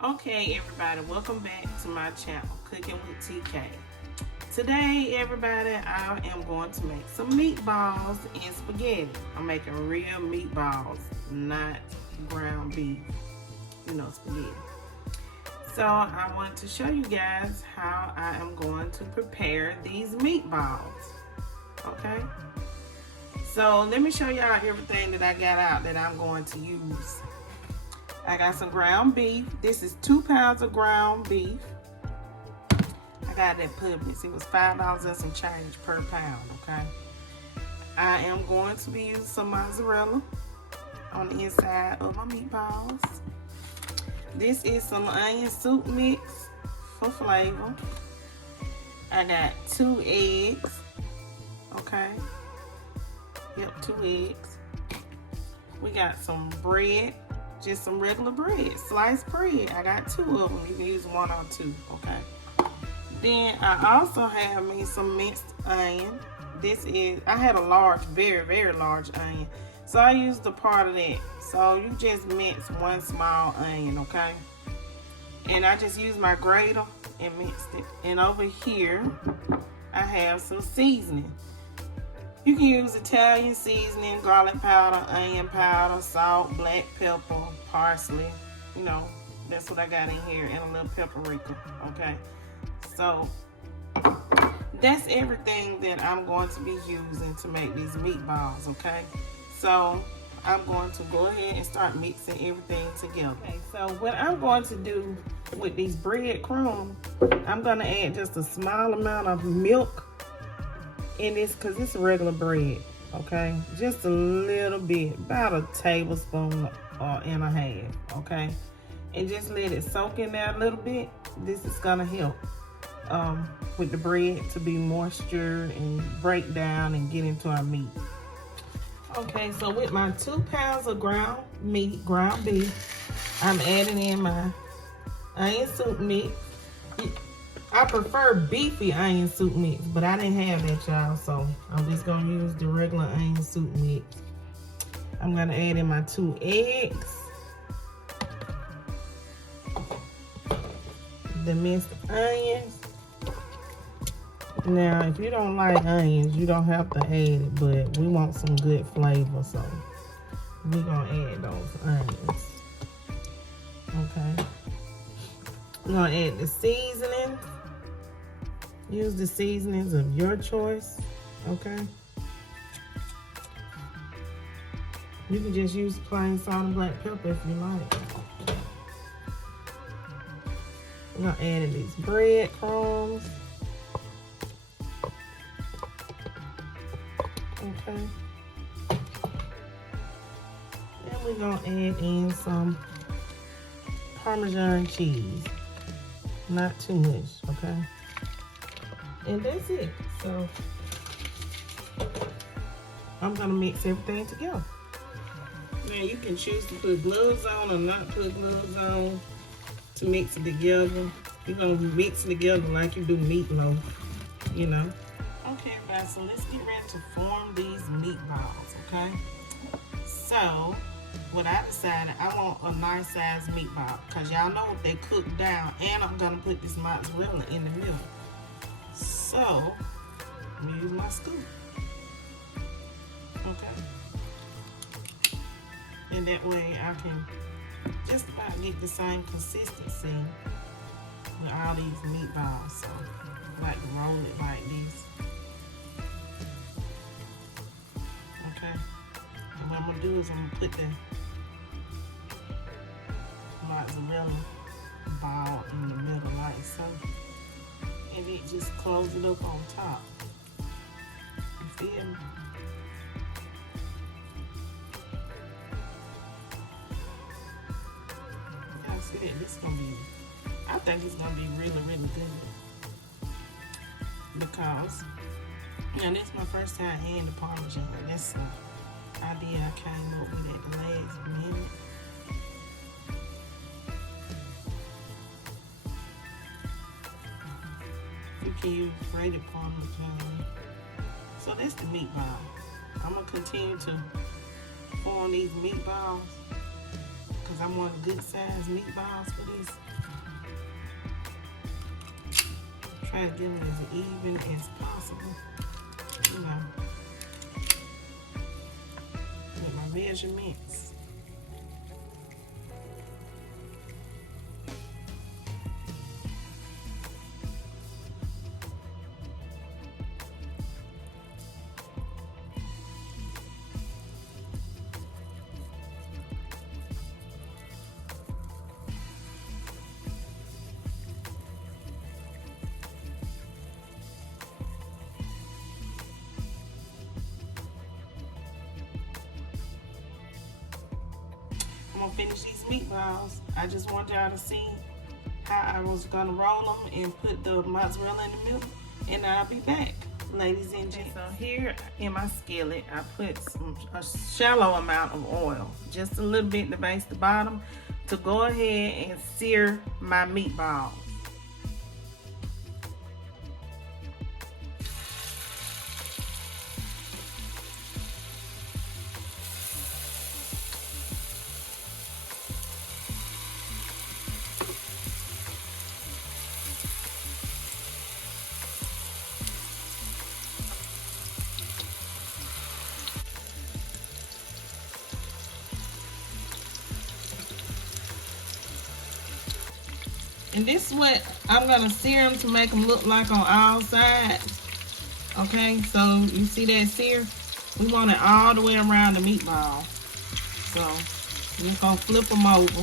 Okay, everybody, welcome back to my channel, Cooking with TK. Today, everybody, I am going to make some meatballs and spaghetti. I'm making real meatballs, not ground beef, spaghetti. So I want to show you guys how I am going to prepare these meatballs, okay? So let me show y'all everything that I got out that I'm going to use. I got some ground beef. This is 2 pounds of ground beef. I got it at Publix. It was $5 and some change per pound, okay? I am going to be using some mozzarella on the inside of my meatballs. This is some onion soup mix for flavor. I got 2 eggs, okay? Yep, 2 eggs. We got some bread. Just some regular bread, sliced bread. I got 2 of them. You can use 1 or 2, okay? Then I also have me some minced onion. I had a large, very, very large onion. So I used a part of that. So you just mince 1 small onion, okay? And I just used my grater and minced it. And over here, I have some seasoning. You can use Italian seasoning, garlic powder, onion powder, salt, black pepper, parsley. That's what I got in here, and a little paprika, okay? So, that's everything that I'm going to be using to make these meatballs, okay? So, I'm going to go ahead and start mixing everything together. Okay, so what I'm going to do with these breadcrumbs, I'm going to add just a small amount of milk in this, because it's regular bread, okay? Just a little bit, about a tablespoon and a half, okay? And just let it soak in there a little bit. This is gonna help with the bread to be moisture and break down and get into our meat. Okay, so with my 2 pounds of ground beef, I'm adding in my onion soup mix. I prefer beefy onion soup mix, but I didn't have that, y'all, so I'm just gonna use the regular onion soup mix. I'm gonna add in my 2 eggs, the minced onions. Now, if you don't like onions, you don't have to add it, but we want some good flavor, so we're gonna add those onions. Okay. I'm gonna add the seasoning. Use the seasonings of your choice, okay? You can just use plain salt and black pepper if you like. I'm gonna add in these breadcrumbs. Okay. Then we're gonna add in some Parmesan cheese. Not too much, okay? And that's it. So I'm gonna mix everything together. Now you can choose to put gloves on or not put gloves on to mix it together. You're gonna mix it together like you do meatloaf, Okay, guys, so let's get ready to form these meatballs, okay? So what I decided, I want a nice size meatball, because y'all know they cook down, and I'm gonna put this mozzarella in the middle. So, I'm gonna use my scoop. Okay. And that way I can just about get the same consistency with all these meatballs. So, like roll it like this. Okay. And what I'm gonna do is I'm gonna put the mozzarella ball in the middle like so. And it just close it up on top. You feel me? Y'all see that? I think it's gonna be really, really good. Because, this is my first time adding the Parmesan. That's the idea I came up with at the last minute. You can use grated Parmesan. So that's the meatball. I'm gonna continue to form these meatballs because I want good sized meatballs for this. Try to get them as even as possible. You know, get my measurements. I'm gonna finish these meatballs. I just want y'all to see how I was gonna roll them and put the mozzarella in the middle, and I'll be back, ladies and gents. So here in my skillet, I put a shallow amount of oil, just a little bit to baste the bottom, to go ahead and sear my meatballs. And this is what I'm gonna sear them to make them look like on all sides. Okay, so you see that sear? We want it all the way around the meatball. So we're just gonna flip them over.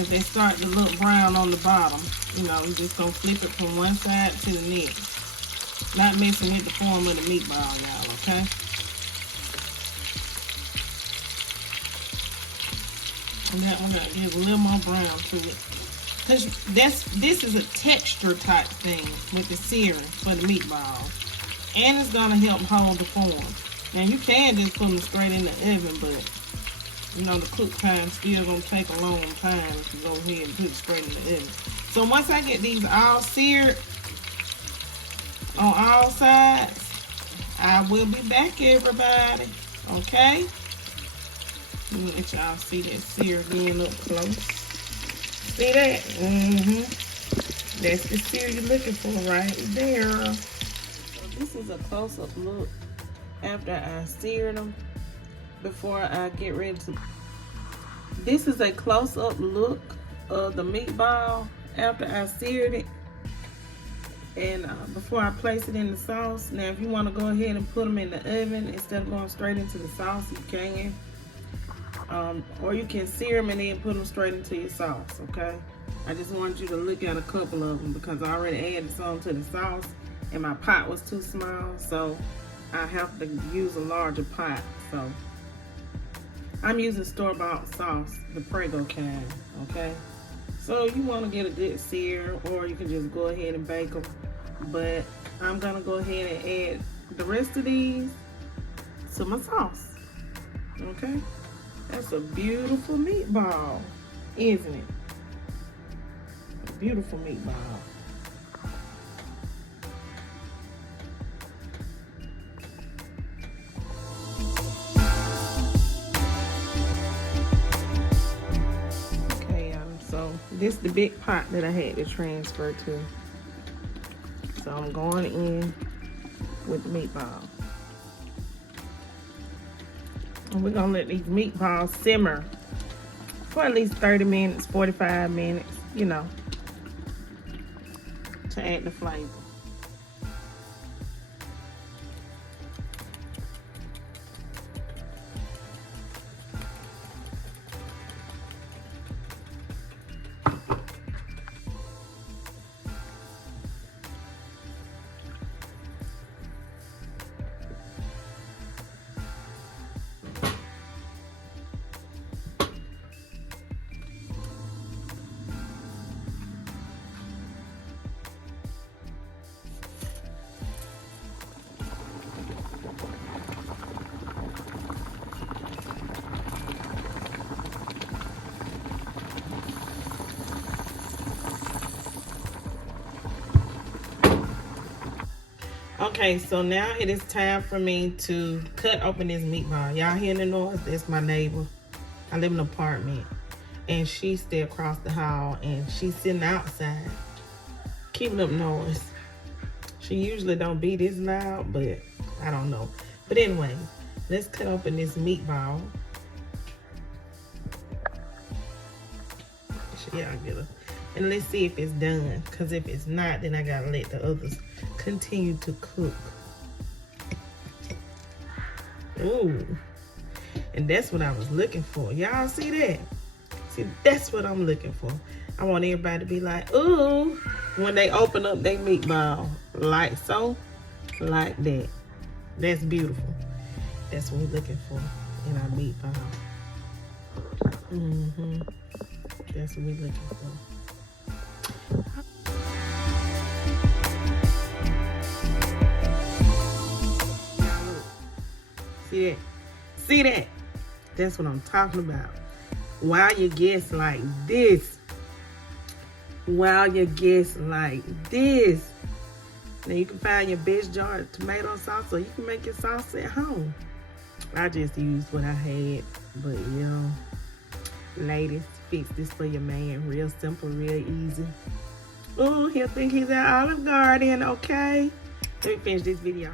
If they start to look brown on the bottom, you know, we're just gonna flip it from one side to the next. Not messing with the form of the meatball, y'all, okay? And that one gonna give a little more brown to it. Cause this is a texture type thing with the searing for the meatballs. And it's gonna help hold the form. Now you can just put them straight in the oven, but you know the cook time still gonna take a long time if you go ahead and put it straight in the oven. So once I get these all seared on all sides, I will be back, everybody. Okay? Let me let y'all see that sear again up close. See that? That's the sear you're looking for right there. So this is a close-up look after I seared them before I get ready to. This is a close-up look of the meatball after I seared it and before I place it in the sauce. Now if you want to go ahead and put them in the oven instead of going straight into the sauce, you can. Or you can sear them and then put them straight into your sauce, okay? I just wanted you to look at a couple of them because I already added some to the sauce and my pot was too small, so I have to use a larger pot. So I'm using store-bought sauce, the Prego kind, okay? So you want to get a good sear, or you can just go ahead and bake them. But I'm gonna go ahead and add the rest of these to my sauce, okay? That's a beautiful meatball, isn't it? A beautiful meatball. Okay, y'all. So this is the big pot that I had to transfer to. So I'm going in with the meatball. And we're gonna let these meatballs simmer for at least 30 minutes, 45 minutes, you know, to add the flavor. Okay, so now it is time for me to cut open this meatball. Y'all hear the noise? That's my neighbor. I live in an apartment, and she's still across the hall, and she's sitting outside keeping up noise. She usually don't be this loud, but I don't know. But anyway, let's cut open this meatball. Yeah, I'll get her. And let's see if it's done. Because if it's not, then I gotta let the others continue to cook. Ooh. And that's what I was looking for. Y'all see that? See, that's what I'm looking for. I want everybody to be like, ooh, when they open up their meatball. Like so, like that. That's beautiful. That's what we're looking for in our meatball. That's what we're looking for. See that? See that? That's what I'm talking about. While you guess like this. While you guess like this. Now you can find your best jar of tomato sauce, or you can make your sauce at home. I just used what I had, but you know, ladies, fix this for your man. Real simple, real easy. Oh, he'll think he's at Olive Garden, okay? Let me finish this video.